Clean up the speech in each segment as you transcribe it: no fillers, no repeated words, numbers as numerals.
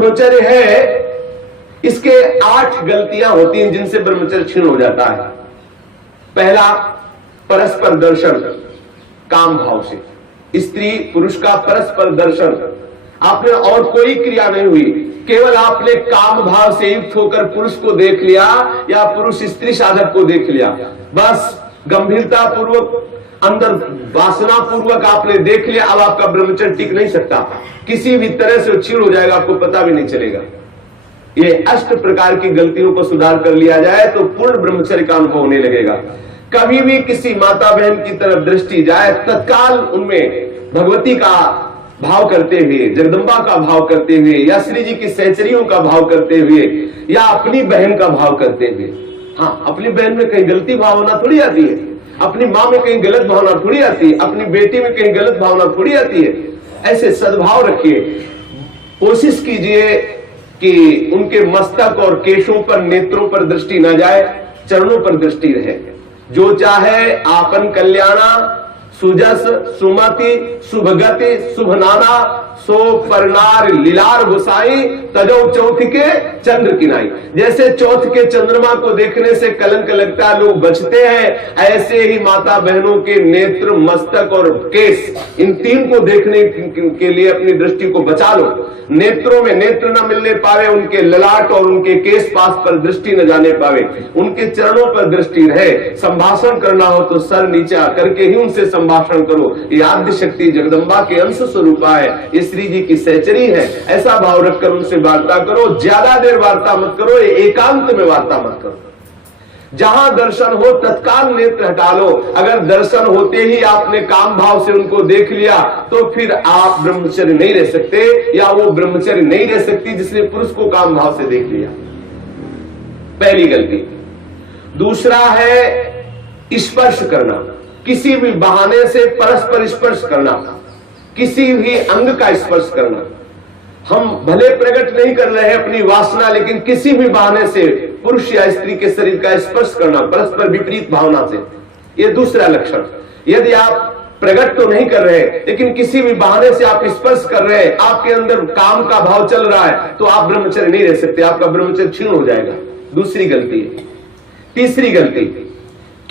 ब्रह्मचर्य है, इसके 8 गलतियां होती हैं जिनसे ब्रह्मचर्य क्षीण हो जाता है। पहला, परस्पर दर्शन काम भाव से। स्त्री पुरुष का परस्पर दर्शन, आपने और कोई क्रिया नहीं हुई, केवल आपने काम भाव से युक्त होकर पुरुष को देख लिया या पुरुष स्त्री साधक को देख लिया, बस गंभीरता पूर्वक अंदर वासना पूर्वक आपने देख लिया। अब आपका ब्रह्मचर्य टिक नहीं सकता, किसी भी तरह से क्षीण हो जाएगा, आपको पता भी नहीं चलेगा। ये 8 प्रकार की गलतियों को सुधार कर लिया जाए तो पूर्ण ब्रह्मचर्य का अनुभव होने लगेगा। कभी भी किसी माता बहन की तरफ दृष्टि जाए, तत्काल उनमें भगवती का भाव करते हुए, जगदम्बा का भाव करते हुए, या श्री जी की सहचरियों का भाव करते हुए, या अपनी बहन का भाव करते हुए। हाँ, अपनी बहन में कहीं गलती भावना थोड़ी आती है, अपनी माँ में कहीं गलत भावना थोड़ी आती है, अपनी बेटी में कहीं गलत भावना थोड़ी आती है। ऐसे सद्भाव रखिए, कोशिश कीजिए कि उनके मस्तक और केशों पर, नेत्रों पर दृष्टि न जाए, चरणों पर दृष्टि रहे। जो चाहे आपन कल्याणा, सुजस सुमति शुभगति शुभ नाना, सो परनार लीलार गुसाई, तजो चौथ के चंद्र किनाई। जैसे चौथ के चंद्रमा को देखने से कलंक लगता लोग बचते हैं, ऐसे ही माता बहनों के नेत्र, मस्तक और केस, इन 3 को देखने के लिए अपनी दृष्टि को बचा लो। नेत्रों में नेत्र न मिलने पावे, उनके ललाट और उनके केस पास पर दृष्टि न जाने पावे, उनके चरणों पर दृष्टि रहे। संभाषण करना हो तो सर नीचा करके ही उनसे संभाषण करो। ये आद्य शक्ति जगदम्बा के अंश स्वरूपा है, ये श्री जी की सहचरी है। ऐसा भाव रखकर उनसे वार्ता करो। ज्यादा देर वार्ता मत करो, एकांत में वार्ता मत करो। जहां दर्शन हो तत्काल नेत्र हटा लो। अगर दर्शन होते ही आपने काम भाव से उनको देख लिया तो फिर आप ब्रह्मचर्य नहीं रह सकते, या वो ब्रह्मचर्य नहीं रह सकती जिसने पुरुष को काम भाव से देख लिया। पहली गलती। दूसरा है स्पर्श करना, किसी भी बहाने से परस्पर स्पर्श करना, किसी भी अंग का स्पर्श करना। हम भले प्रकट नहीं कर रहे हैं अपनी वासना, लेकिन किसी भी बहाने से पुरुष या स्त्री के शरीर का स्पर्श करना परस्पर विपरीत भावना से, ये दूसरा लक्षण। यदि आप प्रकट तो नहीं कर रहे लेकिन किसी भी बहाने से आप स्पर्श कर रहे हैं, आपके अंदर काम का भाव चल रहा है, तो आप ब्रह्मचर्य नहीं रह सकते, आपका ब्रह्मचर्य क्षीण हो जाएगा। दूसरी गलती है। तीसरी गलती,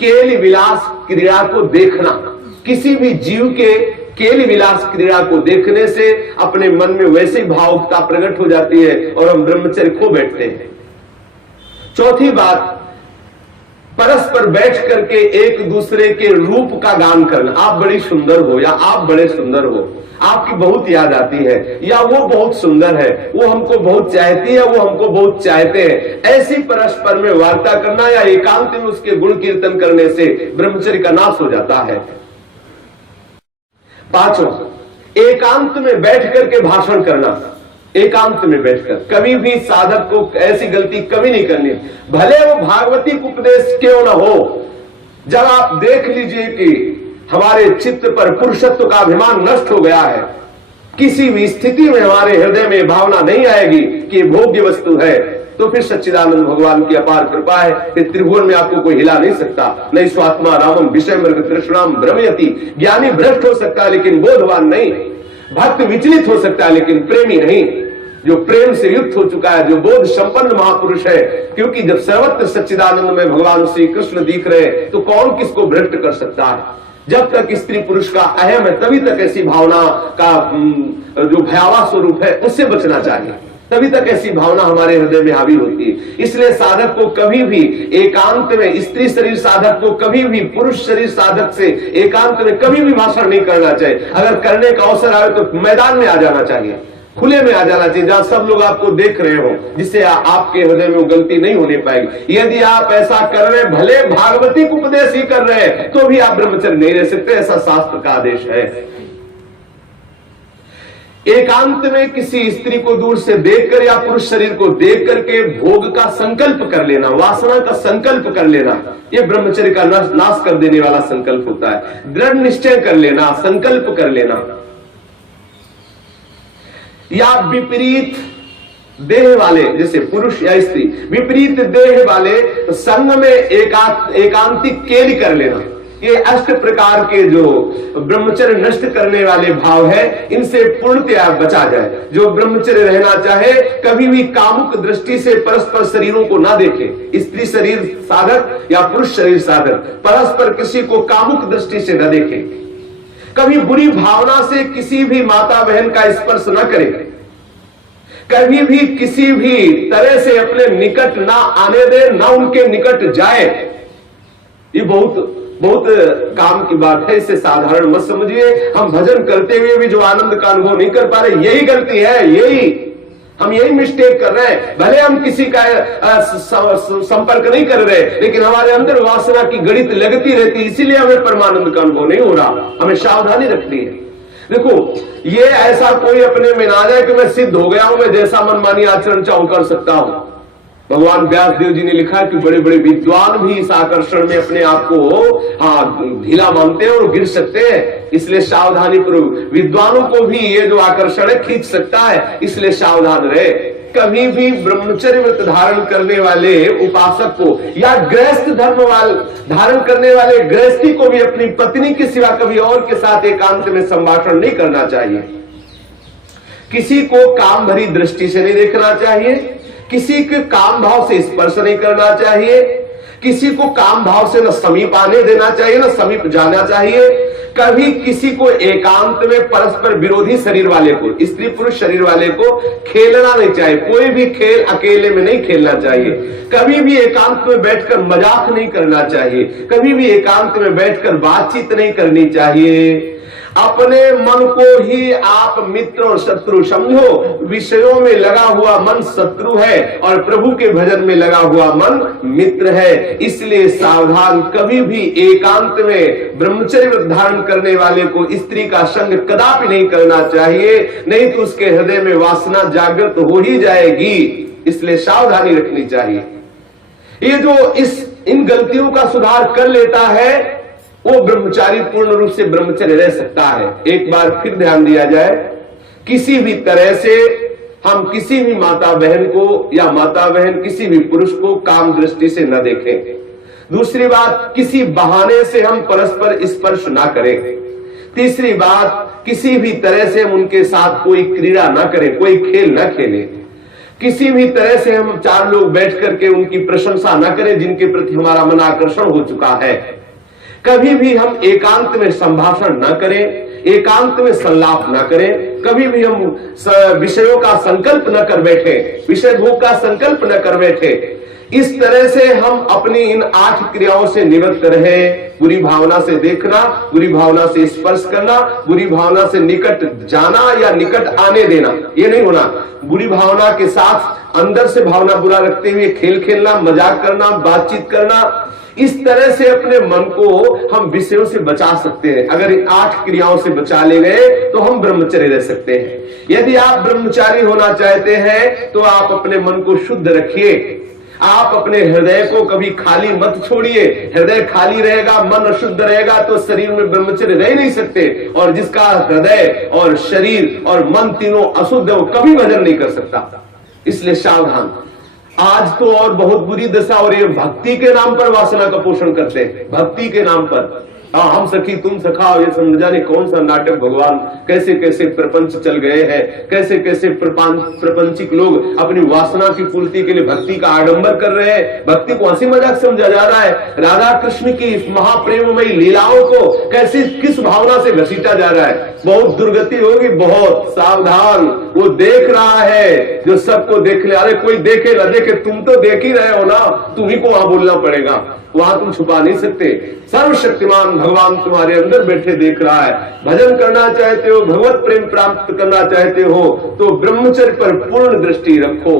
केल विलास क्रीड़ा को देखना। किसी भी जीव के केल विलास क्रीड़ा को देखने से अपने मन में वैसी भावुकता प्रकट हो जाती है और हम ब्रह्मचर्य खो बैठते हैं। चौथी बात, परस्पर बैठ करके एक दूसरे के रूप का गान करना। आप बड़ी सुंदर हो, या आप बड़े सुंदर हो, आपकी बहुत याद आती है, या वो बहुत सुंदर है, वो हमको बहुत चाहती है, वो हमको बहुत चाहते हैं। ऐसी परस्पर में वार्ता करना या एकांत में उसके गुण कीर्तन करने से ब्रह्मचर्य का नाश हो जाता है। पांचों, एकांत में बैठ करके भाषण करना। एकांत में बैठकर कभी भी साधक को ऐसी गलती कभी नहीं करनी, भले वो भागवती उपदेश क्यों न हो। जब आप देख लीजिए कि हमारे चित्त पर पुरुषत्व का अभिमान नष्ट हो गया है, किसी भी स्थिति में हमारे हृदय में भावना नहीं आएगी कि भोग्य वस्तु है, तो फिर सच्चिदानंद भगवान की अपार कृपा है कि त्रिभुवन में आपको कोई हिला नहीं सकता। नहीं स्वात्मा रामम विषय मृग तृष्णाम भ्रमयति। ज्ञानी भ्रष्ट हो सकता है लेकिन बोधवान नहीं, भक्त विचलित हो सकता है लेकिन प्रेमी नहीं। जो प्रेम से युक्त हो चुका है, जो बोध संपन्न महापुरुष है, क्योंकि जब सर्वत्र सच्चिदानंद में भगवान श्री कृष्ण दिख रहे तो कौन किसको भ्रष्ट कर सकता है। जब तक स्त्री पुरुष का अहम है तभी तक ऐसी भावना का जो भयावह स्वरूप है उससे बचना चाहिए, तभी तक ऐसी भावना हमारे हृदय में हावी होती है। इसलिए साधक को कभी भी एकांत में, स्त्री शरीर साधक को कभी भी पुरुष शरीर साधक से एकांत में कभी भी भाषण नहीं करना चाहिए। अगर करने का अवसर आए तो मैदान में आ जाना चाहिए, खुले में आ जाना चाहिए, जहां सब लोग आपको देख रहे हो, जिससे आपके हृदय में वो गलती नहीं होने पाएगी। यदि आप ऐसा कर रहे हैं, भले भागवती उपदेश ही कर रहे हैं, तो भी आप ब्रह्मचर्य नहीं रह सकते, ऐसा शास्त्र का आदेश है। एकांत में किसी स्त्री को दूर से देखकर या पुरुष शरीर को देख करके भोग का संकल्प कर लेना, वासना का संकल्प कर लेना, यह ब्रह्मचर्य का नाश कर देने वाला संकल्प होता है। दृढ़ निश्चय कर लेना, संकल्प कर लेना। या विपरीत देह वाले, जैसे पुरुष या स्त्री, विपरीत देह वाले संग में एकांतिक केली कर लेना। ये अष्ट प्रकार के जो ब्रह्मचर्य नष्ट करने वाले भाव है, इनसे पूर्णतया बचा जाए। जो ब्रह्मचर्य रहना चाहे, कभी भी कामुक दृष्टि से परस्पर शरीरों को ना देखे। स्त्री शरीर साधक या पुरुष शरीर साधक परस्पर किसी को कामुक दृष्टि से न देखे। कभी बुरी भावना से किसी भी माता बहन का स्पर्श न करे। कभी भी किसी भी तरह से अपने निकट ना आने दे, ना उनके निकट जाए। ये बहुत काम की बात है, इसे साधारण मत समझिए। हम भजन करते हुए भी जो आनंद का अनुभव नहीं कर पा रहे, यही गलती है, हम यही मिस्टेक कर रहे हैं। भले हम किसी का संपर्क नहीं कर रहे, लेकिन हमारे अंदर वासना की गणित लगती रहती, इसीलिए हमें परमानंद का अनुभव नहीं हो रहा। हमें सावधानी रखनी है। देखो, ये ऐसा कोई अपने में ना जाए कि मैं सिद्ध हो गया हूं, मैं जैसा मनमानी आचरण चाहूं कर सकता हूं। भगवान व्यास देव जी ने लिखा कि बड़े बड़े विद्वान भी इस आकर्षण में अपने आप को ढीला मानते हैं और गिर सकते हैं। इसलिए सावधानी पूर्वक, विद्वानों को भी ये जो आकर्षण है खींच सकता है, इसलिए सावधान रहे। कभी भी ब्रह्मचर्य व्रत धारण करने वाले उपासक को या गृहस्थ धर्म धारण करने वाले गृहस्थी को भी अपनी पत्नी के सिवा कभी और के साथ एकांत में संभाषण नहीं करना चाहिए। किसी को काम भरी दृष्टि से नहीं देखना चाहिए, किसी के काम भाव से स्पर्श नहीं करना चाहिए, किसी को काम भाव से न समीप आने देना चाहिए, न समीप जाना चाहिए। कभी किसी को एकांत में परस्पर विरोधी शरीर वाले को, स्त्री पुरुष शरीर वाले को खेलना नहीं चाहिए। कोई भी खेल अकेले में नहीं खेलना चाहिए। कभी भी एकांत में बैठकर मजाक नहीं करना चाहिए। कभी भी एकांत में बैठकर बातचीत नहीं करनी चाहिए। अपने मन को ही आप मित्र और शत्रु समझो। विषयों में लगा हुआ मन शत्रु है और प्रभु के भजन में लगा हुआ मन मित्र है। इसलिए सावधान, कभी भी एकांत में ब्रह्मचर्य धारण करने वाले को स्त्री का संग कदापि नहीं करना चाहिए, नहीं तो उसके हृदय में वासना जागृत हो ही जाएगी। इसलिए सावधानी रखनी चाहिए। ये जो इन गलतियों का सुधार कर लेता है, वो ब्रह्मचारी पूर्ण रूप से ब्रह्मचर्य रह सकता है। एक बार फिर ध्यान दिया जाए, किसी भी तरह से हम किसी भी माता बहन को या माता बहन किसी भी पुरुष को काम दृष्टि से न देखें। दूसरी बात, किसी बहाने से हम परस्पर स्पर्श ना करें। तीसरी बात, किसी भी तरह से हम उनके साथ कोई क्रीड़ा ना करें, कोई खेल ना खेलें। किसी भी तरह से हम चार लोग बैठ करके उनकी प्रशंसा ना करें जिनके प्रति हमारा मन आकर्षण हो चुका है। कभी भी हम एकांत में संभाषण न करें, एकांत में संलाप न करें। कभी भी हम विषयों का संकल्प न कर बैठे, विषय भोग का संकल्प न कर बैठे। इस तरह से हम अपनी इन 8 क्रियाओं से निवृत्त रहे। बुरी भावना से देखना, बुरी भावना से स्पर्श करना, बुरी भावना से निकट जाना या निकट आने देना, ये नहीं होना। बुरी भावना के साथ अंदर से भावना बुरा रखते हुए खेल खेलना, मजाक करना, बातचीत करना, इस तरह से अपने मन को हम विषयों से बचा सकते हैं। अगर इन 8 क्रियाओं से बचा ले गए तो हम ब्रह्मचर्य रह सकते हैं। यदि आप ब्रह्मचारी होना चाहते हैं तो आप अपने मन को शुद्ध रखिए। आप अपने हृदय को कभी खाली मत छोड़िए। हृदय खाली रहेगा, मन अशुद्ध रहेगा तो शरीर में ब्रह्मचर्य रह नहीं सकते। और जिसका हृदय और शरीर और मन तीनों अशुद्ध है, वो कभी भजन नहीं कर सकता। इसलिए सावधान। आज तो और बहुत बुरी दशा हो रही है, भक्ति के नाम पर वासना का पोषण करते हैं। भक्ति के नाम पर हम सखी तुम सखा, ये समझ जाने कौन सा नाटक। भगवान कैसे कैसे प्रपंच चल गए हैं, कैसे कैसे प्रपंचिक लोग अपनी वासना की पूर्ति के लिए भक्ति का आडंबर कर रहे हैं। भक्ति को हंसी मजाक समझा जा रहा है। राधा कृष्ण की इस महाप्रेममयी लीलाओं को कैसे किस भावना से घसीटा जा रहा है। बहुत दुर्गति होगी, बहुत सावधान। वो देख रहा है जो सबको देख ले। अरे कोई देखे ना देखे, तुम तो देख ही रहे हो ना, तुम्ही को वहां बोलना पड़ेगा। वहां तुम छुपा नहीं सकते। सर्वशक्तिमान भगवान तुम्हारे अंदर बैठे देख रहा है। भजन करना चाहते हो, भगवत प्रेम प्राप्त करना चाहते हो तो ब्रह्मचर्य पर पूर्ण दृष्टि रखो।